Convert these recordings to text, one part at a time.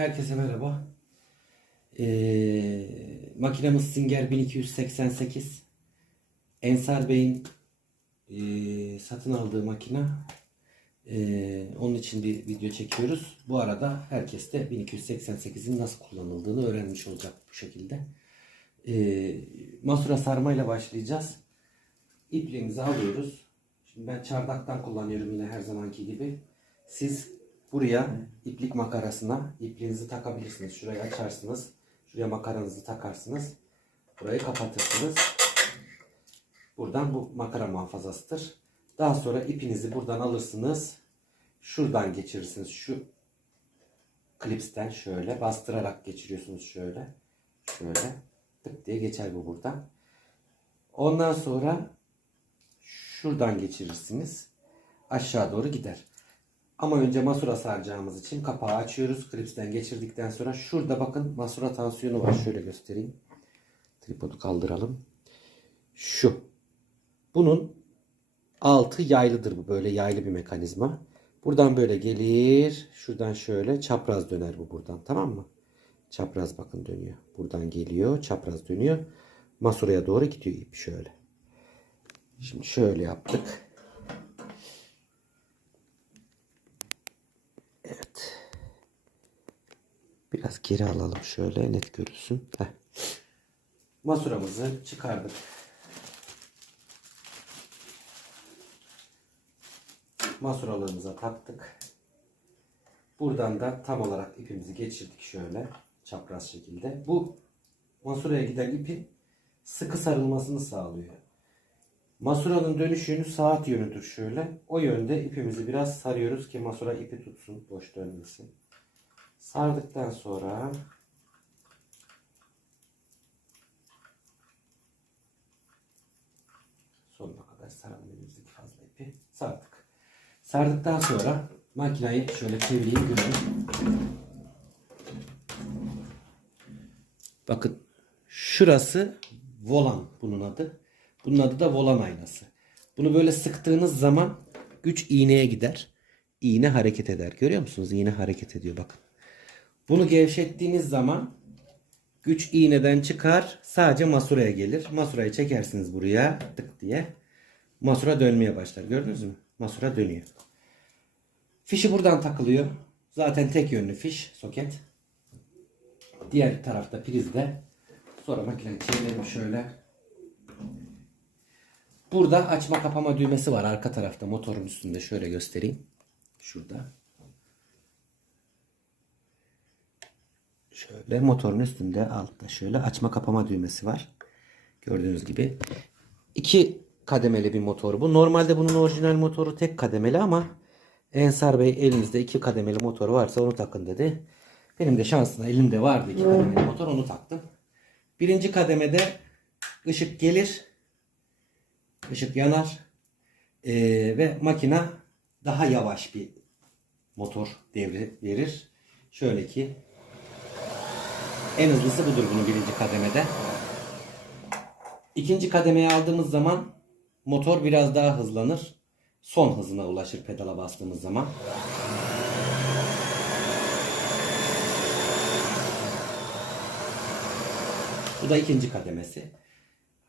Herkese merhaba. Ee, makinemiz Singer 1288. Ensar Bey'in ee, satın aldığı makina. Ee, onun için bir video çekiyoruz. Bu arada herkes de 1288'in nasıl kullanıldığını öğrenmiş olacak bu şekilde. Ee, masura sarmayla başlayacağız. İpliğimizi alıyoruz. Şimdi ben çardaktan kullanıyorum yine her zamanki gibi. Siz buraya iplik makarasına ipliğinizi takabilirsiniz. Şurayı açarsınız. Şuraya makaranızı takarsınız. Burayı kapatırsınız. Buradan bu makara muhafazasıdır. Daha sonra ipinizi buradan alırsınız. Şuradan geçirirsiniz. Şu klipsten şöyle bastırarak geçiriyorsunuz şöyle. Şöyle. Tık diye geçer bu buradan. Ondan sonra şuradan geçirirsiniz. Aşağı doğru gider. Ama önce masura saracağımız için kapağı açıyoruz. Klipsten geçirdikten sonra şurada bakın masura tansiyonu var. Şöyle göstereyim. Tripodu kaldıralım. Şu. Bunun altı yaylıdır bu. Böyle yaylı bir mekanizma. Buradan böyle gelir. Şuradan şöyle çapraz döner bu buradan. Tamam mı? Çapraz bakın dönüyor. Buradan geliyor. Çapraz dönüyor. Masuraya doğru gidiyor ip şöyle. Şimdi şöyle yaptık. Evet. Biraz geri alalım şöyle net görülsün. Heh. Masuramızı çıkardık. Masuralığımıza taktık. Buradan da tam olarak ipimizi geçirdik şöyle çapraz şekilde. Bu masuraya giden ipin sıkı sarılmasını sağlıyor. Masuranın dönüş yönü saat yönüdür şöyle. O yönde ipimizi biraz sarıyoruz ki masura ipi tutsun, boş dönmesin. Sardıktan sonra sonuna kadar saralım fazla ipi sardık. Sardıktan sonra makinayı şöyle çevireyim görün. Bakın şurası volan bunun adı. Bunun adı da volan aynası. Bunu böyle sıktığınız zaman güç iğneye gider. İğne hareket eder. Görüyor musunuz? İğne hareket ediyor bakın. Bunu gevşettiğiniz zaman güç iğneden çıkar. Sadece masuraya gelir. Masurayı çekersiniz buraya tık diye. Masura dönmeye başlar. Gördünüz mü? Masura dönüyor. Fişi buradan takılıyor. Zaten tek yönlü fiş, soket. Diğer tarafta prizde. Sonra makineyi çevirelim şöyle. Burada açma kapama düğmesi var arka tarafta motorun üstünde şöyle göstereyim. Şurada. Şöyle motorun üstünde altta şöyle açma kapama düğmesi var. Gördüğünüz gibi. iki kademeli bir motor bu. Normalde bunun orijinal motoru tek kademeli ama Ensar Bey elinizde iki kademeli motor varsa onu takın dedi. Benim de şansına elimde vardı iki kademeli motor onu taktım. Birinci kademede ışık gelir. Işık yanar. Ee, ve makina daha yavaş bir motor devri verir. Şöyle ki en hızlısı budur bunun birinci kademede. İkinci kademeye aldığımız zaman motor biraz daha hızlanır. Son hızına ulaşır pedala bastığımız zaman. Bu da ikinci kademesi.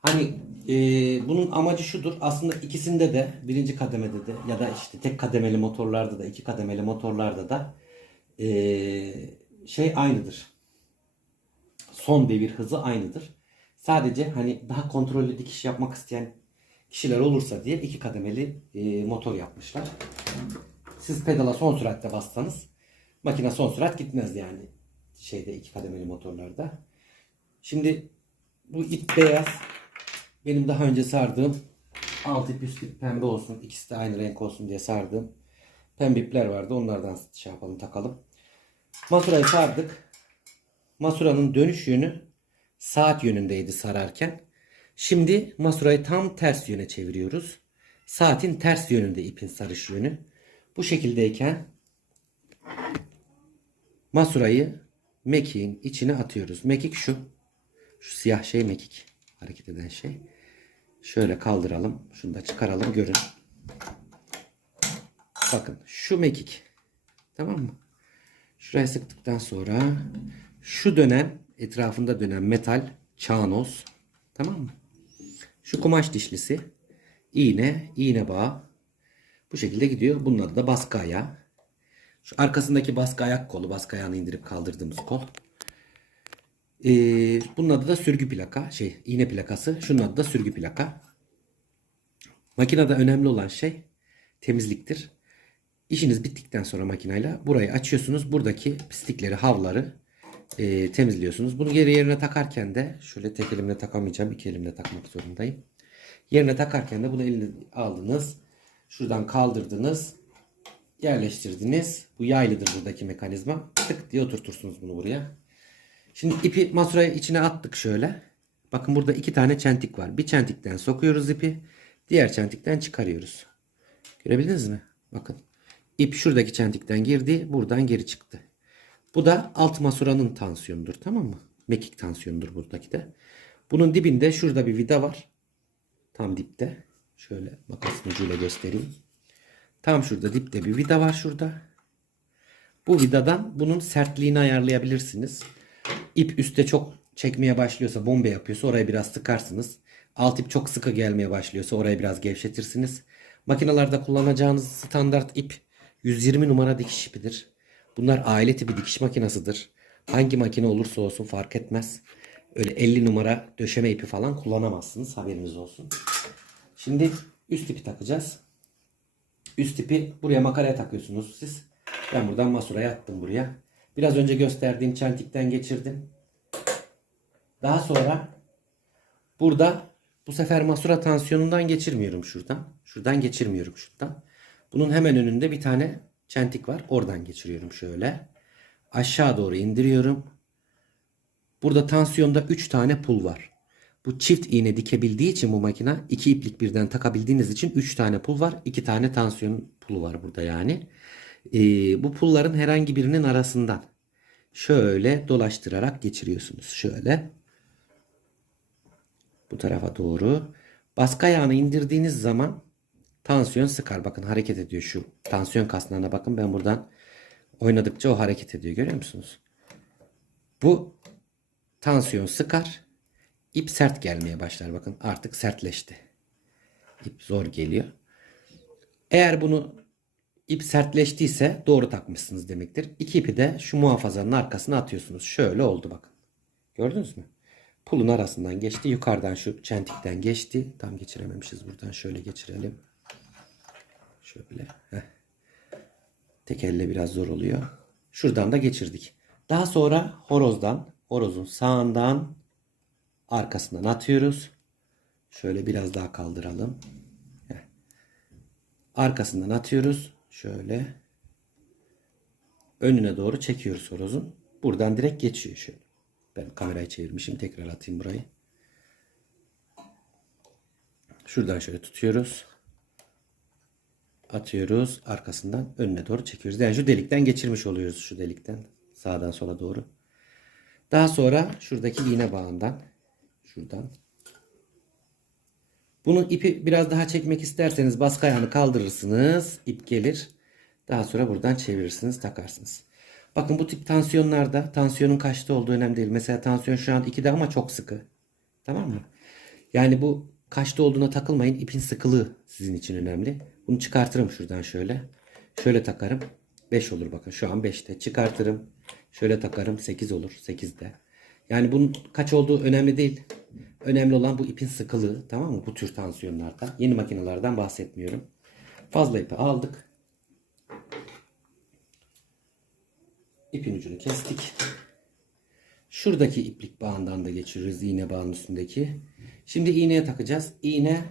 Hani e, bunun amacı şudur. Aslında ikisinde de birinci kademede de ya da işte tek kademeli motorlarda da iki kademeli motorlarda da e, şey aynıdır. Son devir hızı aynıdır. Sadece hani daha kontrollü dikiş yapmak isteyen kişiler olursa diye iki kademeli e, motor yapmışlar. Siz pedala son süratte bassanız makine son sürat gitmez yani şeyde iki kademeli motorlarda. Şimdi bu ip beyaz. Benim daha önce sardığım alt ip üst ip pembe olsun. ikisi de aynı renk olsun diye sardığım pembe ipler vardı. Onlardan şey yapalım takalım. Masurayı sardık. Masuranın dönüş yönü saat yönündeydi sararken. Şimdi masurayı tam ters yöne çeviriyoruz. Saatin ters yönünde ipin sarış yönü. Bu şekildeyken masurayı mekiğin içine atıyoruz. Mekik şu. Şu siyah şey mekik. Hareket eden şey. Şöyle kaldıralım. Şunu da çıkaralım görün. Bakın şu mekik. Tamam mı? Şuraya sıktıktan sonra şu dönen etrafında dönen metal çanoz tamam mı? Şu kumaş dişlisi iğne, iğne bağı bu şekilde gidiyor. Bunun adı da baskı ayağı. Şu arkasındaki baskı ayak kolu, baskı ayağını indirip kaldırdığımız kol. Ee, bunun adı da sürgü plaka, şey iğne plakası. Şunun adı da sürgü plaka. Makinede önemli olan şey temizliktir. İşiniz bittikten sonra makinayla burayı açıyorsunuz. Buradaki pislikleri, havları e, temizliyorsunuz. Bunu geri yerine takarken de şöyle tek elimle takamayacağım. iki elimle takmak zorundayım. Yerine takarken de bunu eline aldınız. Şuradan kaldırdınız. Yerleştirdiniz. Bu yaylıdır buradaki mekanizma. Tık diye oturtursunuz bunu buraya. Şimdi ipi masuraya içine attık şöyle. Bakın burada iki tane çentik var. Bir çentikten sokuyoruz ipi. Diğer çentikten çıkarıyoruz. Görebildiniz mi? Bakın. İp şuradaki çentikten girdi. Buradan geri çıktı. Bu da alt masuranın tansiyonudur. Tamam mı? Mekik tansiyonudur buradaki de. Bunun dibinde şurada bir vida var. Tam dipte. Şöyle makasın ucuyla göstereyim. Tam şurada dipte bir vida var şurada. Bu vidadan bunun sertliğini ayarlayabilirsiniz. İp üstte çok çekmeye başlıyorsa, bombe yapıyorsa oraya biraz sıkarsınız. Alt ip çok sıkı gelmeye başlıyorsa orayı biraz gevşetirsiniz. Makinalarda kullanacağınız standart ip 120 numara dikiş ipidir. Bunlar aile tipi dikiş makinasıdır. Hangi makine olursa olsun fark etmez. Öyle 50 numara döşeme ipi falan kullanamazsınız. Haberiniz olsun. Şimdi üst ipi takacağız. Üst ipi buraya makaraya takıyorsunuz siz. Ben buradan masuraya attım buraya. Biraz önce gösterdiğim çentikten geçirdim. Daha sonra burada bu sefer masura tansiyonundan geçirmiyorum şuradan. Şuradan geçirmiyorum şuradan. Bunun hemen önünde bir tane çentik var. Oradan geçiriyorum şöyle. Aşağı doğru indiriyorum. Burada tansiyonda 3 tane pul var. Bu çift iğne dikebildiği için bu makine iki iplik birden takabildiğiniz için 3 tane pul var. 2 tane tansiyon pulu var burada yani. Ee, bu pulların herhangi birinin arasından şöyle dolaştırarak geçiriyorsunuz. Şöyle. Bu tarafa doğru. Baskı ayağını indirdiğiniz zaman tansiyon sıkar. Bakın hareket ediyor şu tansiyon kaslarına bakın. Ben buradan oynadıkça o hareket ediyor. Görüyor musunuz? Bu tansiyon sıkar. İp sert gelmeye başlar. Bakın artık sertleşti. İp zor geliyor. Eğer bunu ip sertleştiyse doğru takmışsınız demektir. İki ipi de şu muhafazanın arkasına atıyorsunuz. Şöyle oldu bakın. Gördünüz mü? Pulun arasından geçti. Yukarıdan şu çentikten geçti. Tam geçirememişiz buradan. Şöyle geçirelim. Şöyle. Heh. Tek elle biraz zor oluyor. Şuradan da geçirdik. Daha sonra horozdan, horozun sağından arkasından atıyoruz. Şöyle biraz daha kaldıralım. Heh. Arkasından atıyoruz. Şöyle. Önüne doğru çekiyoruz horozun. Buradan direkt geçiyor şöyle. Ben kamerayı çevirmişim. Tekrar atayım burayı. Şuradan şöyle tutuyoruz. Atıyoruz. Arkasından önüne doğru çekiyoruz. Yani şu delikten geçirmiş oluyoruz. Şu delikten. Sağdan sola doğru. Daha sonra şuradaki iğne bağından. Şuradan. Bunun ipi biraz daha çekmek isterseniz baskı ayağını kaldırırsınız. ip gelir. Daha sonra buradan çevirirsiniz, takarsınız. Bakın bu tip tansiyonlarda tansiyonun kaçta olduğu önemli değil. Mesela tansiyon şu an 2'de ama çok sıkı. Tamam mı? Yani bu kaçta olduğuna takılmayın. İpin sıkılığı sizin için önemli. Bunu çıkartırım şuradan şöyle. Şöyle takarım. 5 olur bakın şu an 5'te. Çıkartırım. Şöyle takarım 8 olur 8'de. Yani bunun kaç olduğu önemli değil. Önemli olan bu ipin sıkılığı. Tamam mı? Bu tür tansiyonlarda. Yeni makinelerden bahsetmiyorum. Fazla ipi aldık. İpin ucunu kestik. Şuradaki iplik bağından da geçiriyoruz iğne bağının üstündeki. Şimdi iğneye takacağız. İğne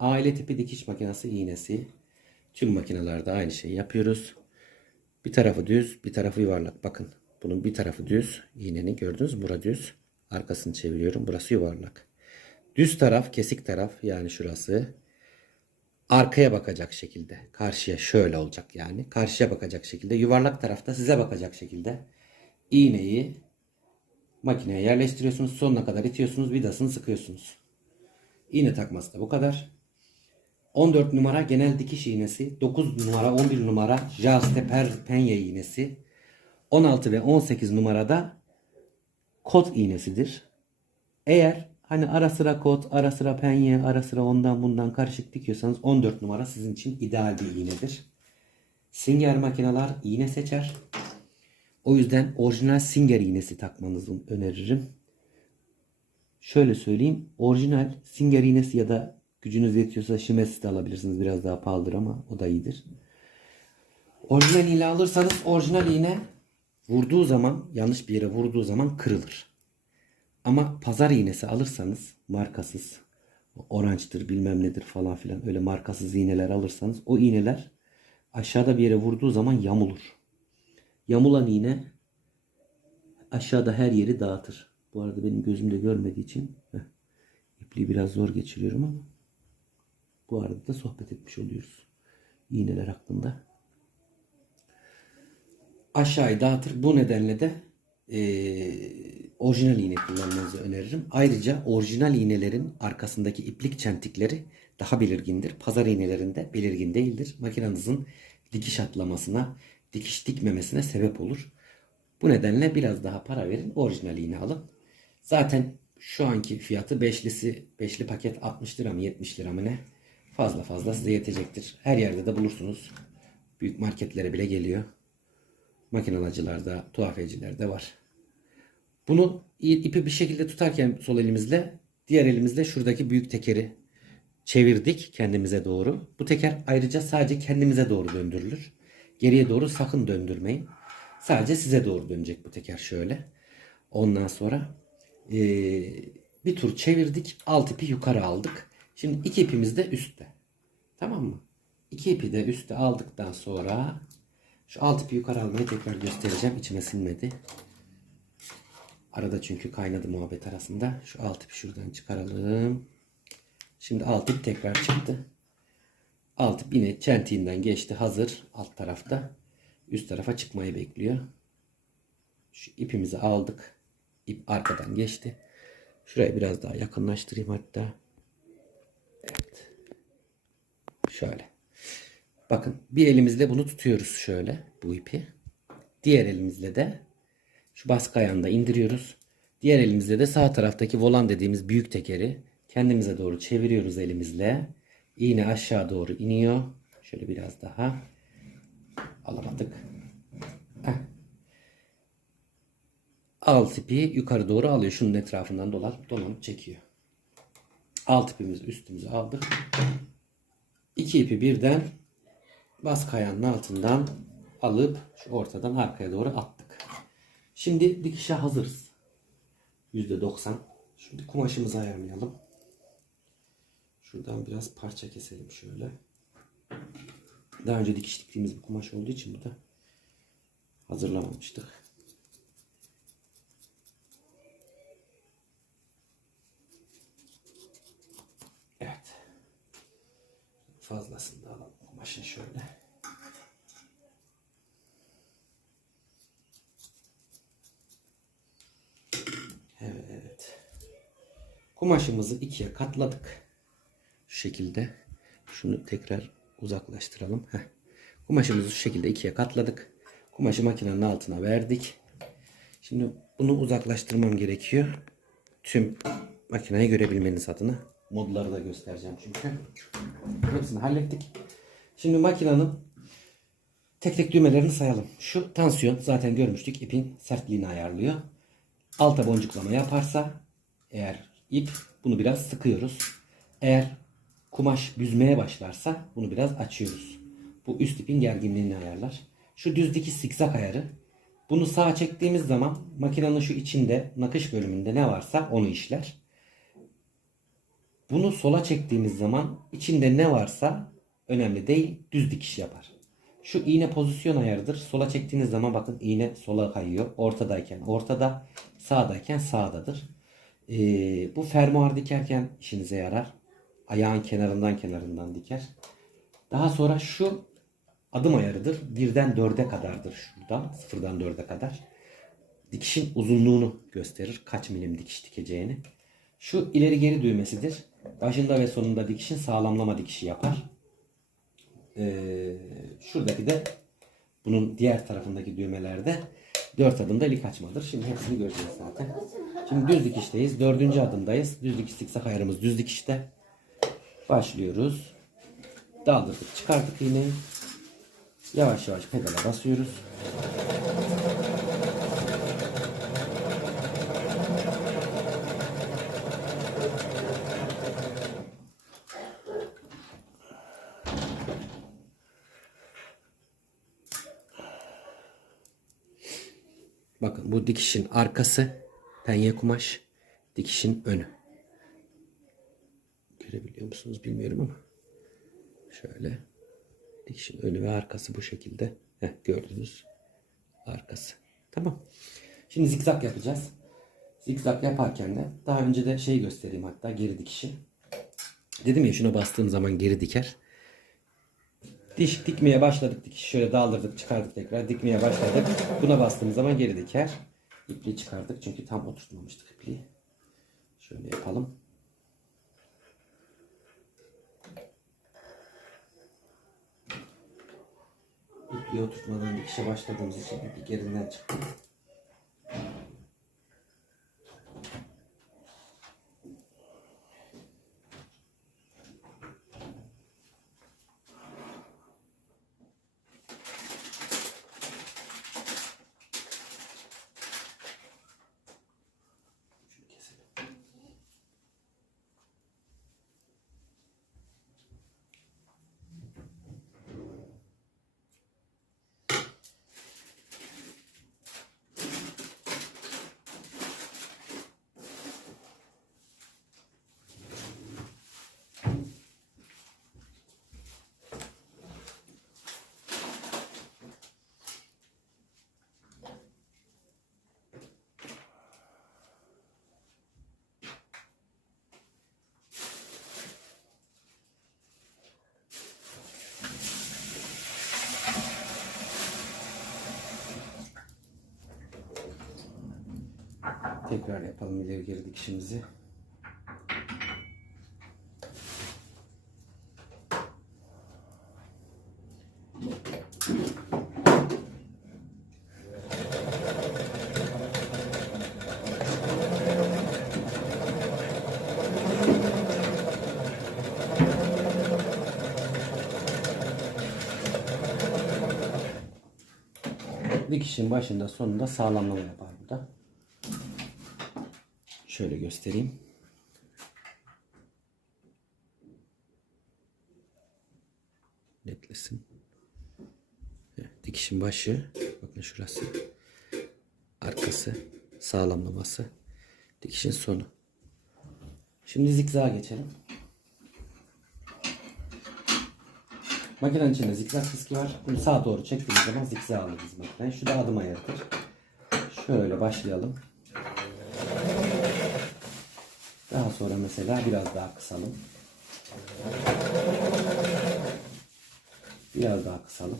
aile tipi dikiş makinesi iğnesi. Tüm makinelerde aynı şeyi yapıyoruz. Bir tarafı düz, bir tarafı yuvarlak. Bakın bunun bir tarafı düz. İğnenin gördünüz mü? Düz. Arkasını çeviriyorum. Burası yuvarlak. Düz taraf, kesik taraf yani şurası. Arkaya bakacak şekilde. Karşıya şöyle olacak yani. Karşıya bakacak şekilde. Yuvarlak tarafta size bakacak şekilde. iğneyi makineye yerleştiriyorsunuz. Sonuna kadar itiyorsunuz. Vidasını sıkıyorsunuz. İğne takması da bu kadar. 14 numara genel dikiş iğnesi. 9 numara 11 numara Jaste per penye iğnesi. 16 ve 18 numarada kot iğnesidir. Eğer hani ara sıra kot, ara sıra penye, ara sıra ondan bundan karışık dikiyorsanız 14 numara sizin için ideal bir iğnedir. Singer makineler iğne seçer. O yüzden orijinal Singer iğnesi takmanızı öneririm. Şöyle söyleyeyim. Orijinal Singer iğnesi ya da gücünüz yetiyorsa Şimes de alabilirsiniz. Biraz daha pahalıdır ama o da iyidir. Orijinal iğne alırsanız orijinal iğne vurduğu zaman yanlış bir yere vurduğu zaman kırılır. Ama pazar iğnesi alırsanız markasız orange'dır bilmem nedir falan filan öyle markasız iğneler alırsanız o iğneler aşağıda bir yere vurduğu zaman yamulur. Yamulan iğne aşağıda her yeri dağıtır. Bu arada benim gözümde görmediği için heh, ipliği biraz zor geçiriyorum ama bu arada da sohbet etmiş oluyoruz. İğneler hakkında. Aşağıyı dağıtır. Bu nedenle de eee, orijinal iğne kullanmanızı öneririm. Ayrıca orijinal iğnelerin arkasındaki iplik çentikleri daha belirgindir. Pazar iğnelerinde belirgin değildir. Makinenizin dikiş atlamasına, dikiş dikmemesine sebep olur. Bu nedenle biraz daha para verin. Orijinal iğne alın. Zaten şu anki fiyatı beşlisi, beşli paket 60 lira mı 70 lira mı ne? Fazla fazla size yetecektir. Her yerde de bulursunuz. Büyük marketlere bile geliyor. Makinalacılarda, tuhafiyecilerde var. Bunu ipi bir şekilde tutarken sol elimizle, diğer elimizle şuradaki büyük tekeri çevirdik kendimize doğru. Bu teker ayrıca sadece kendimize doğru döndürülür. Geriye doğru sakın döndürmeyin. Sadece size doğru dönecek bu teker şöyle. Ondan sonra eee, bir tur çevirdik. Alt ipi yukarı aldık. Şimdi iki ipimiz de üstte. Tamam mı? İki ipi de üstte aldıktan sonra şu alt ipi yukarı almayı tekrar göstereceğim. İçime sinmedi. Arada çünkü kaynadı muhabbet arasında. Şu alt ipi şuradan çıkaralım. Şimdi alt ip tekrar çıktı. Alt yine çentiğinden geçti. Hazır alt tarafta. Üst tarafa çıkmayı bekliyor. Şu ipimizi aldık. İp arkadan geçti. Şurayı biraz daha yakınlaştırayım hatta. Evet. Şöyle. Bakın bir elimizle bunu tutuyoruz şöyle bu ipi. Diğer elimizle de şu baskı ayağını indiriyoruz. Diğer elimizle de sağ taraftaki volan dediğimiz büyük tekeri kendimize doğru çeviriyoruz elimizle. İğne aşağı doğru iniyor. Şöyle biraz daha. Alamadık. Heh. Alt ipi yukarı doğru alıyor. Şunun etrafından dolanıp dolanıp çekiyor. Alt ipimizi üstümüze aldık. İki ipi birden baskı ayağının altından alıp şu ortadan arkaya doğru attık. Şimdi dikişe hazırız. %90. Şimdi kumaşımızı ayarlayalım. Şuradan biraz parça keselim şöyle. Daha önce dikiş diktiğimiz bir kumaş olduğu için bu da hazırlamamıştık. Evet. Fazlasını da alalım kumaşın şöyle. Evet. Kumaşımızı ikiye katladık. Şu şekilde. Şunu tekrar uzaklaştıralım. Heh. Kumaşımızı şu şekilde ikiye katladık. Kumaşı makinenin altına verdik. Şimdi bunu uzaklaştırmam gerekiyor. Tüm makineyi görebilmeniz adına. Modları da göstereceğim çünkü. Hepsini hallettik. Şimdi makinenin tek tek düğmelerini sayalım. Şu tansiyon zaten görmüştük. ipin sertliğini ayarlıyor. Alta boncuklama yaparsa eğer ip bunu biraz sıkıyoruz. Eğer kumaş büzmeye başlarsa bunu biraz açıyoruz. Bu üst ipin gerginliğini ayarlar. Şu düz dikiş zikzak ayarı. Bunu sağa çektiğimiz zaman makinenin şu içinde nakış bölümünde ne varsa onu işler. Bunu sola çektiğimiz zaman içinde ne varsa önemli değil düz dikiş yapar. Şu iğne pozisyon ayarıdır. Sola çektiğiniz zaman bakın iğne sola kayıyor. Ortadayken ortada, sağdayken sağdadır. Ee, bu fermuar dikerken işinize yarar. Ayağın kenarından kenarından diker. Daha sonra şu adım ayarıdır. Birden dörde kadardır şuradan. Sıfırdan dörde kadar. Dikişin uzunluğunu gösterir. Kaç milim dikiş dikeceğini. Şu ileri geri düğmesidir. Başında ve sonunda dikişin sağlamlama dikişi yapar. Ee, şuradaki de bunun diğer tarafındaki düğmelerde Dört adımda ilik açmadır. Şimdi hepsini göreceğiz zaten. Şimdi düz dikişteyiz. Dördüncü adımdayız. Düz dikiş zikzak ayarımız düz dikişte. Başlıyoruz. Daldırdık çıkardık iğneyi. Yavaş yavaş pedala basıyoruz. Bakın bu dikişin arkası penye kumaş, dikişin önü. Görebiliyor musunuz bilmiyorum ama. Şöyle. Dikişin önü ve arkası bu şekilde. Heh, gördünüz. Arkası. Tamam. Şimdi zikzak yapacağız. Zikzak yaparken de daha önce de şey göstereyim hatta geri dikişi. Dedim ya şuna bastığım zaman geri diker. Diş dikmeye başladık. Dikişi şöyle daldırdık, çıkardık tekrar. Dikmeye başladık. Buna bastığımız zaman geri diker. İpliği çıkardık çünkü tam oturtmamıştık ipliği. Şöyle yapalım. İpliği oturtmadan dikişe başladığımız için iplik yerinden çıktı. Tekrar yapalım ileri geri dikişimizi. Dikişin başında sonunda sağlamlama burada. Şöyle göstereyim. Netlesin. Dikişin başı. Bakın şurası. Arkası. Sağlamlaması. Dikişin sonu. Şimdi zikzağa geçelim. Makinenin içinde zikzak diski var. Bunu sağa doğru çektiğimiz zaman zikzak alırız makineyi. Şu da adım ayarıdır. Şöyle başlayalım. Daha sonra mesela biraz daha kısalım. Biraz daha kısalım.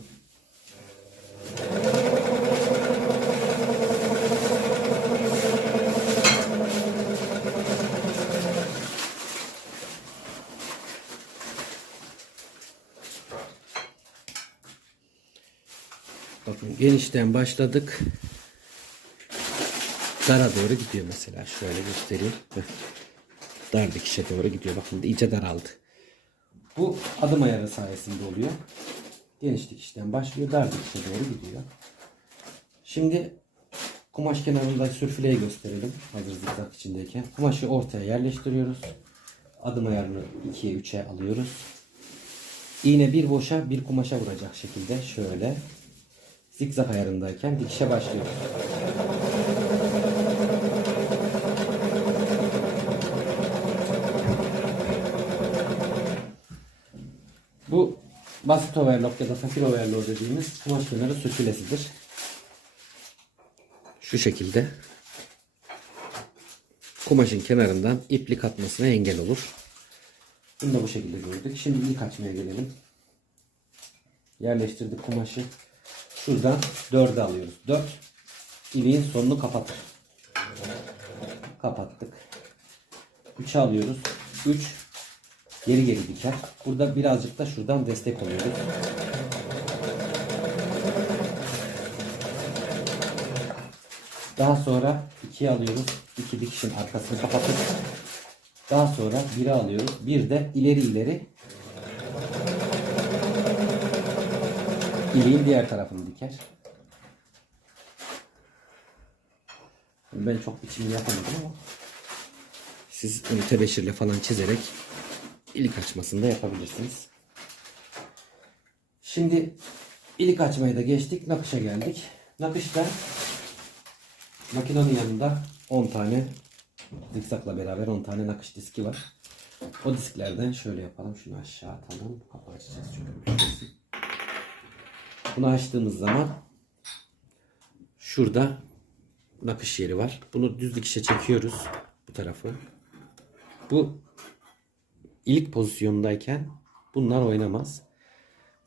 Bakın genişten başladık. Dara doğru gidiyor mesela. Şöyle göstereyim. Dar dikişe doğru gidiyor. Bakın iyice daraldı. Bu adım ayarı sayesinde oluyor. Geniş dikişten başlıyor. Dar dikişe doğru gidiyor. Şimdi kumaş kenarında sürfüleyi gösterelim. Hazır zikzak içindeyken. Kumaşı ortaya yerleştiriyoruz. Adım ayarını 2'ye 3'e alıyoruz. İğne bir boşa bir kumaşa vuracak şekilde şöyle zikzak ayarındayken dikişe başlıyoruz. Bu basit overlock ya da fakir overlock dediğimiz kumaş kenarı sürtülesidir. Şu şekilde kumaşın kenarından iplik atmasına engel olur. Bunu da bu şekilde gördük. Şimdi ilk açmaya gelelim. Yerleştirdik kumaşı. Şuradan 4'e alıyoruz. 4 iliğin sonunu kapatır. Kapattık. 3'e alıyoruz. 3 geri geri diker. Burada birazcık da şuradan destek alıyoruz. Daha sonra ikiye alıyoruz. İki dikişin arkasını kapatıp daha sonra biri alıyoruz. Bir de ileri ileri iliğin diğer tarafını diker. Ben çok biçimini yapamadım ama siz tebeşirle falan çizerek ilik açmasını da yapabilirsiniz. Şimdi ilik açmayı da geçtik. Nakışa geldik. Nakışta makinenin yanında 10 tane zikzakla beraber 10 tane nakış diski var. O disklerden şöyle yapalım. Şunu aşağı atalım. Kapı açacağız. Şöyle. Bunu açtığımız zaman şurada nakış yeri var. Bunu düz dikişe çekiyoruz bu tarafı. Bu ilk pozisyondayken bunlar oynamaz.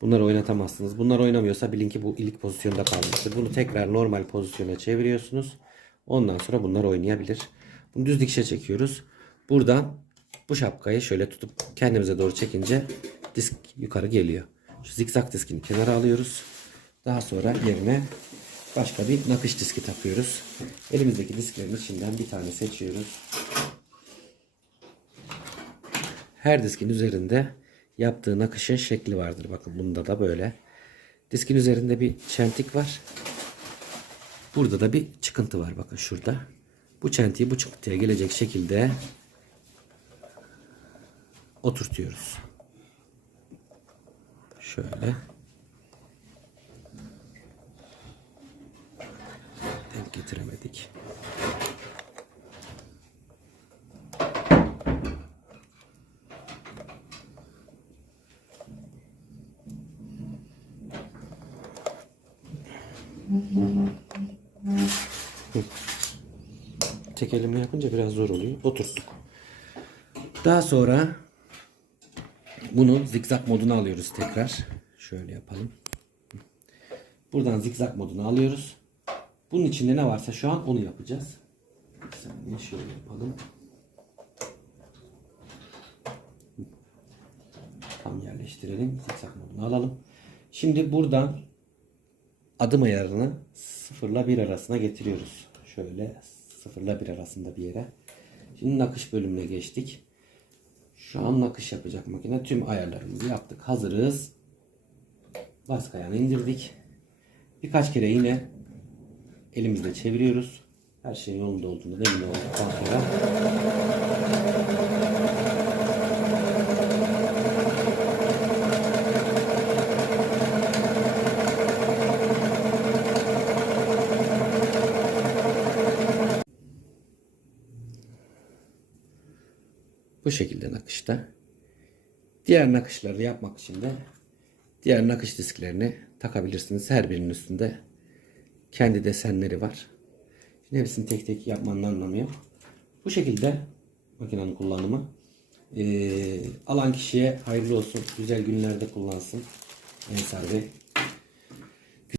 Bunları oynatamazsınız. Bunlar oynamıyorsa bilin ki bu ilk pozisyonda kalmıştır. Bunu tekrar normal pozisyona çeviriyorsunuz. Ondan sonra bunlar oynayabilir. Bunu düz dikişe çekiyoruz. Buradan bu şapkayı şöyle tutup kendimize doğru çekince disk yukarı geliyor. Şu zikzak diskini kenara alıyoruz. Daha sonra yerine başka bir nakış diski takıyoruz. Elimizdeki disklerin içinden bir tane seçiyoruz. Her diskin üzerinde yaptığı nakışın şekli vardır. Bakın bunda da böyle. Diskin üzerinde bir çentik var. Burada da bir çıkıntı var. Bakın şurada. Bu çentiği bu çıkıntıya gelecek şekilde oturtuyoruz. Şöyle. Denk getiremedik. Tek elimle yapınca biraz zor oluyor. Oturttuk. Daha sonra bunu zikzak moduna alıyoruz tekrar. Şöyle yapalım. Buradan zikzak moduna alıyoruz. Bunun içinde ne varsa şu an onu yapacağız. Saniye şöyle yapalım. Tam yerleştirelim. Zikzak moduna alalım. Şimdi buradan adım ayarını 0 ile 1 arasına getiriyoruz. Şöyle 0 ile 1 arasında bir yere. Şimdi nakış bölümüne geçtik. Şu an nakış yapacak makine. Tüm ayarlarımızı yaptık. Hazırız. Baskı ayağını indirdik. Birkaç kere yine elimizle çeviriyoruz. Her şeyin yolunda olduğunu emin olduktan sonra Bu şekilde nakışta. Diğer nakışları yapmak için de diğer nakış disklerini takabilirsiniz. Her birinin üstünde kendi desenleri var. Şimdi hepsini tek tek yapmanın anlamı yok. Bu şekilde makinenin kullanımı. Ee, alan kişiye hayırlı olsun. Güzel günlerde kullansın. Ensar Bey.